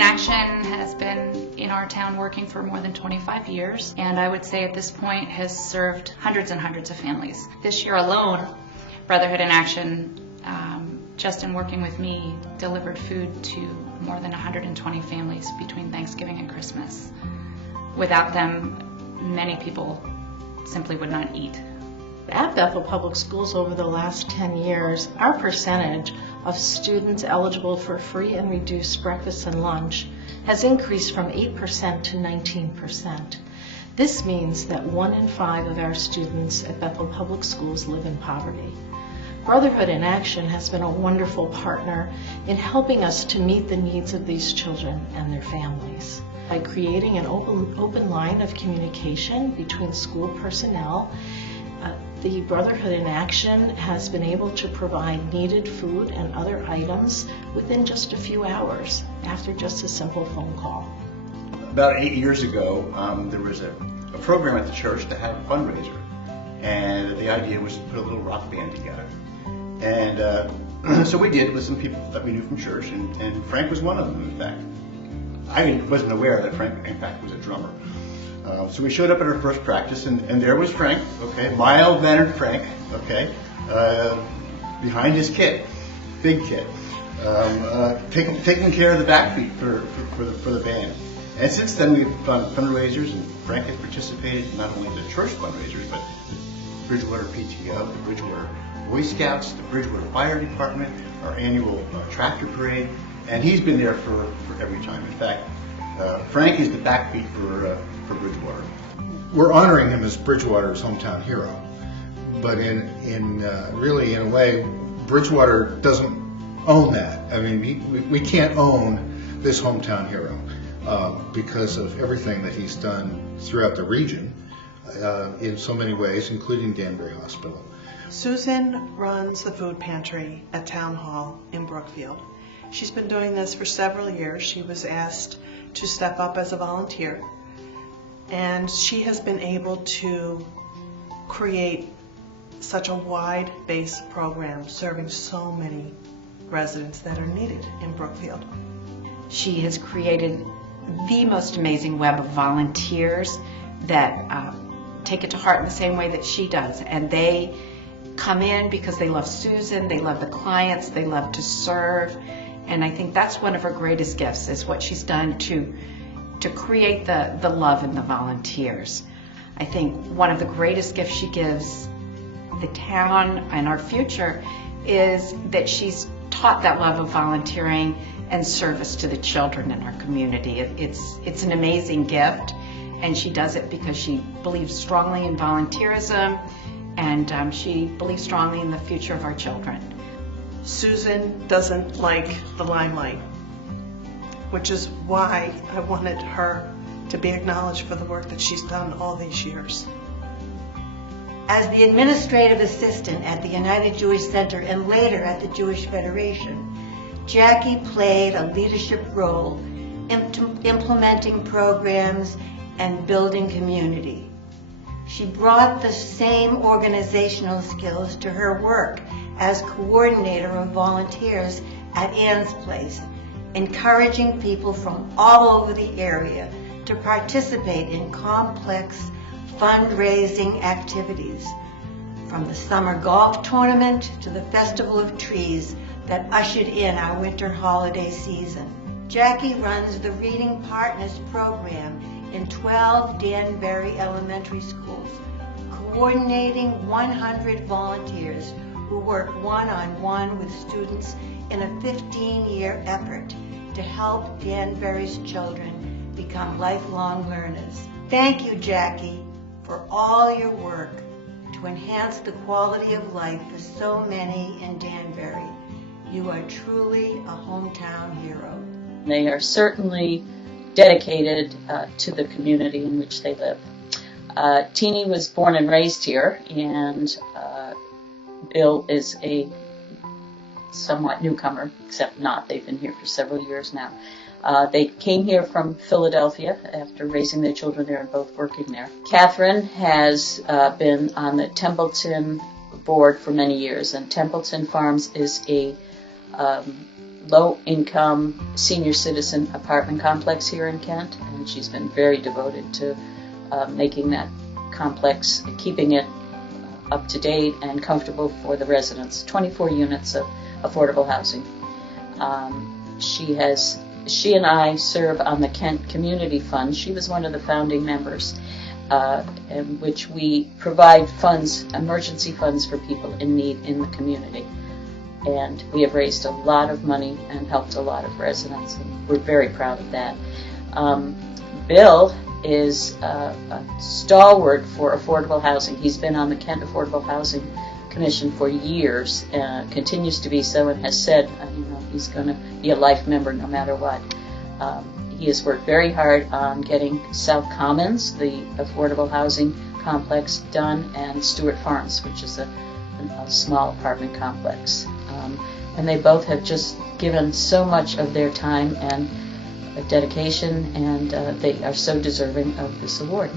in Action has been in our town working for more than 25 years, and I would say at this point has served hundreds and hundreds of families. This year alone, Brotherhood in Action, just in working with me, delivered food to more than 120 families between Thanksgiving and Christmas. Without them, many people simply would not eat. At Bethel Public Schools over the last 10 years, our percentage of students eligible for free and reduced breakfast and lunch has increased from 8% to 19%. This means that 1 in 5 of our students at Bethel Public Schools live in poverty. Brotherhood in Action has been a wonderful partner in helping us to meet the needs of these children and their families. By creating an open line of communication between school personnel, the Brotherhood in Action has been able to provide needed food and other items within just a few hours after just a simple phone call. About 8 years ago, there was a program at the church to have a fundraiser, and the idea was to put a little rock band together. And so we did with some people that we knew from church, and Frank was one of them, in fact. I wasn't aware that Frank, in fact, was a drummer. So we showed up at our first practice, and there was Frank, okay, mild-mannered Frank, okay, behind his kit, big kit, taking care of the backbeat for the band. And since then, we've done fundraisers, and Frank has participated not only in the church fundraisers, but the Bridgewater PTO, the Bridgewater Boy Scouts, the Bridgewater Fire Department, our annual tractor parade, and he's been there for every time. In fact, Frank is the backbeat for Bridgewater. We're honoring him as Bridgewater's hometown hero, but in a way, Bridgewater doesn't own that. I mean, we can't own this hometown hero because of everything that he's done throughout the region in so many ways, including Danbury Hospital. Susan runs the food pantry at Town Hall in Brookfield. She's been doing this for several years. She was asked to step up as a volunteer, and she has been able to create such a wide-based program serving so many residents that are needed in Brookfield. She has created the most amazing web of volunteers that take it to heart in the same way that she does, and they come in because they love Susan, they love the clients, they love to serve, and I think that's one of her greatest gifts, is what she's done to create the love in the volunteers. I think one of the greatest gifts she gives the town and our future is that she's taught that love of volunteering and service to the children in our community. It's an amazing gift, and she does it because she believes strongly in volunteerism, and she believes strongly in the future of our children. Susan doesn't like the limelight, which is why I wanted her to be acknowledged for the work that she's done all these years. As the administrative assistant at the United Jewish Center and later at the Jewish Federation, Jackie played a leadership role in implementing programs and building community. She brought the same organizational skills to her work as coordinator of volunteers at Ann's Place, encouraging people from all over the area to participate in complex fundraising activities, from the summer golf tournament to the Festival of Trees that ushered in our winter holiday season. Jackie runs the Reading Partners program in 12 Danbury elementary schools, coordinating 100 volunteers who work one-on-one with students in a 15-year effort to help Danbury's children become lifelong learners. Thank you, Jackie, for all your work to enhance the quality of life for so many in Danbury. You are truly a hometown hero. They are certainly dedicated to the community in which they live. Teenie was born and raised here, and Bill is a somewhat newcomer, except not. They've been here for several years now. They came here from Philadelphia after raising their children there and both working there. Catherine has been on the Templeton board for many years, and Templeton Farms is a low-income senior citizen apartment complex here in Kent, and she's been very devoted to making that complex, keeping it up to date and comfortable for the residents. 24 units of affordable housing. She and I serve on the Kent Community Fund. She was one of the founding members, in which we provide funds, emergency funds for people in need in the community. And we have raised a lot of money and helped a lot of residents, and we're very proud of that. Bill is a stalwart for affordable housing. He's been on the Kent Affordable Housing Commission for years, continues to be so, and has said he's going to be a life member no matter what. He has worked very hard on getting South Commons, the affordable housing complex, done, and Stewart Farms, which is a small apartment complex. And they both have just given so much of their time and dedication, and they are so deserving of this award.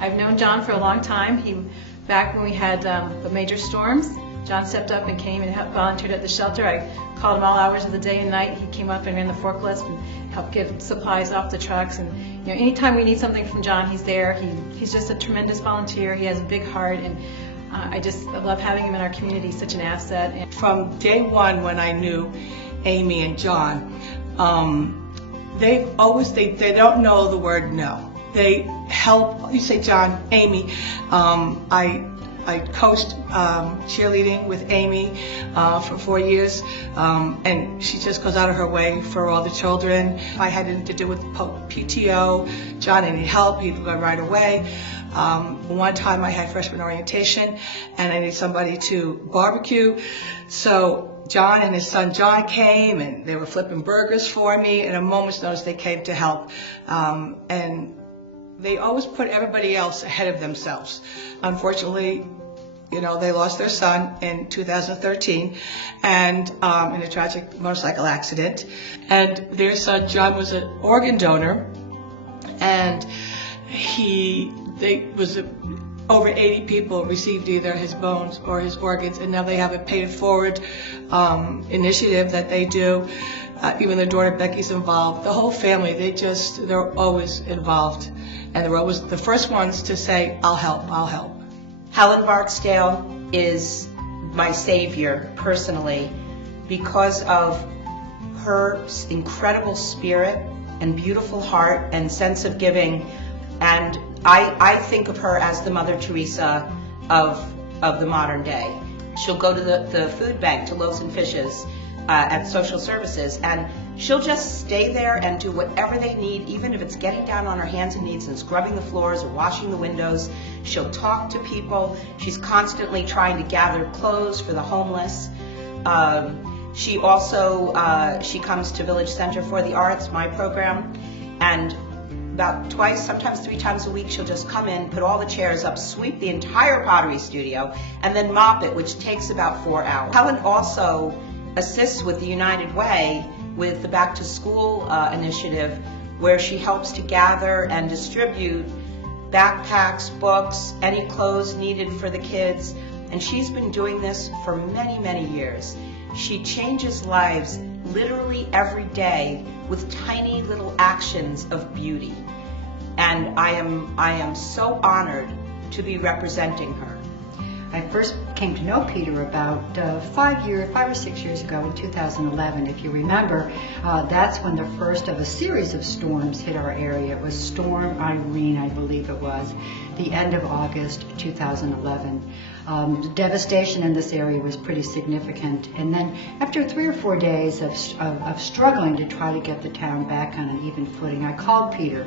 I've known John for a long time. Back when we had the major storms, John stepped up and came and volunteered at the shelter. I called him all hours of the day and night. He came up and ran the forklift and helped get supplies off the trucks. And anytime we need something from John, he's there. He's just a tremendous volunteer. He has a big heart, and I love having him in our community. He's such an asset. And From day one, when I knew Amy and John, they don't know the word no. They help. You say, John, Amy. I coached cheerleading with Amy for 4 years, and she just goes out of her way for all the children. If I had anything to do with PTO, John needed help, he'd go right away. One time I had freshman orientation, and I needed somebody to barbecue, so John and his son John came, and they were flipping burgers for me. At a moment's notice, they came to help, and they always put everybody else ahead of themselves. Unfortunately, they lost their son in 2013, and in a tragic motorcycle accident. And their son John was an organ donor, and over 80 people received either his bones or his organs, and now they have a pay it forward initiative that they do. Even their daughter Becky's involved. The whole family, they're always involved. And they're always the first ones to say, I'll help, I'll help. Helen Barksdale is my savior personally because of her incredible spirit and beautiful heart and sense of giving. And I think of her as the Mother Teresa of the modern day. She'll go to the food bank, to Loaves and Fishes, at social services, and she'll just stay there and do whatever they need, even if it's getting down on her hands and knees and scrubbing the floors or washing the windows. She'll talk to people. She's constantly trying to gather clothes for the homeless. She also she comes to Village Center for the Arts, my program, and about twice, sometimes 3 times a week, she'll just come in, put all the chairs up, sweep the entire pottery studio, and then mop it, which takes about 4 hours. Helen also assists with the United Way with the Back to School initiative, where she helps to gather and distribute backpacks, books, any clothes needed for the kids. And she's been doing this for many, many years. She changes lives literally every day with tiny little actions of beauty. And I am so honored to be representing her. I first came to know Peter about 5 or 6 years ago in 2011. If you remember, that's when the first of a series of storms hit our area. It was Storm Irene, I believe it was, the end of August 2011. The devastation in this area was pretty significant. And then after 3 or 4 days of struggling to try to get the town back on an even footing, I called Peter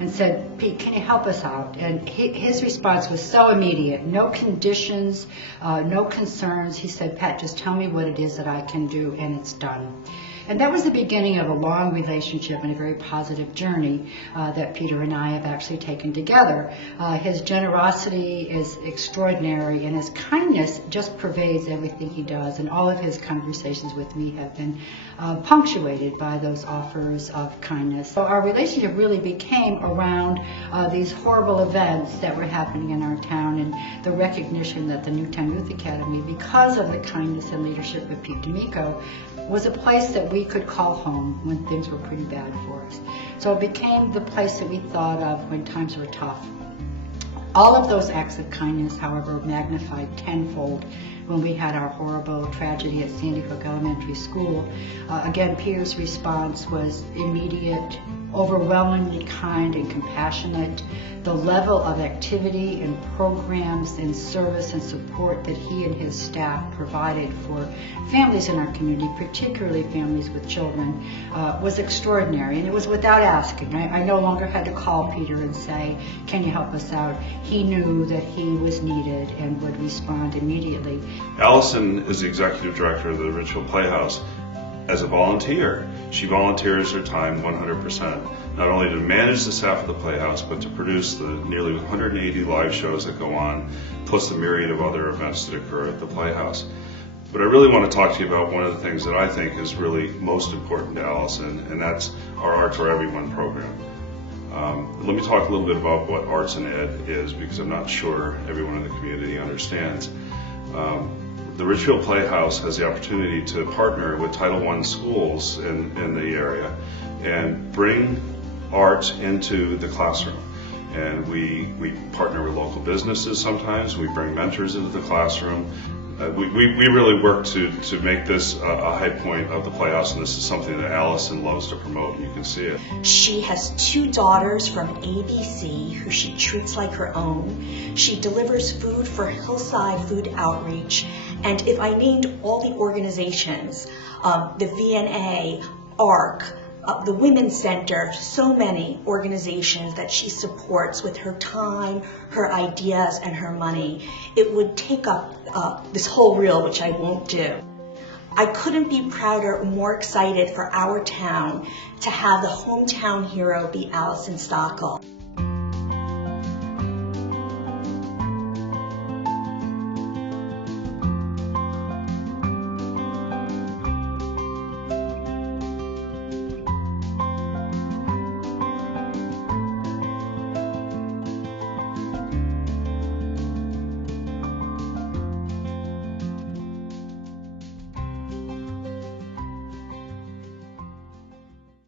and said, Pete, can you help us out? And his response was so immediate. No conditions, no concerns. He said, Pat, just tell me what it is that I can do, and it's done. And that was the beginning of a long relationship and a very positive journey that Peter and I have actually taken together. His generosity is extraordinary, and his kindness just pervades everything he does. And all of his conversations with me have been punctuated by those offers of kindness. So our relationship really became around these horrible events that were happening in our town, and the recognition that the Newtown Youth Academy, because of the kindness and leadership of Pete D'Amico, was a place that we could call home when things were pretty bad for us. So it became the place that we thought of when times were tough. All of those acts of kindness, however, magnified tenfold when we had our horrible tragedy at Sandy Hook Elementary School. Again, Peter's response was immediate, overwhelmingly kind and compassionate. The level of activity and programs and service and support that he and his staff provided for families in our community, particularly families with children, was extraordinary. And it was without asking. I no longer had to call Peter and say, can you help us out? He knew that he was needed and would respond immediately. Allison is the executive director of the Ridgefield Playhouse. As a volunteer, she volunteers her time 100%, not only to manage the staff of the Playhouse, but to produce the nearly 180 live shows that go on, plus the myriad of other events that occur at the Playhouse. But I really want to talk to you about one of the things that I think is really most important to Allison, and that's our Art for Everyone program. Let me talk a little bit about what Arts and Ed is, because I'm not sure everyone in the community understands. The Ridgefield Playhouse has the opportunity to partner with Title I schools in the area and bring art into the classroom. And we partner with local businesses sometimes, we bring mentors into the classroom. We really work to make this a high point of the Playhouse, and this is something that Allison loves to promote, and you can see it. She has 2 daughters from ABC who she treats like her own. She delivers food for Hillside Food Outreach, and if I named all the organizations, the VNA, ARC, the Women's Center, so many organizations that she supports with her time, her ideas, and her money, it would take up this whole reel, which I won't do. I couldn't be prouder or more excited for our town to have the hometown hero be Allison Stockel.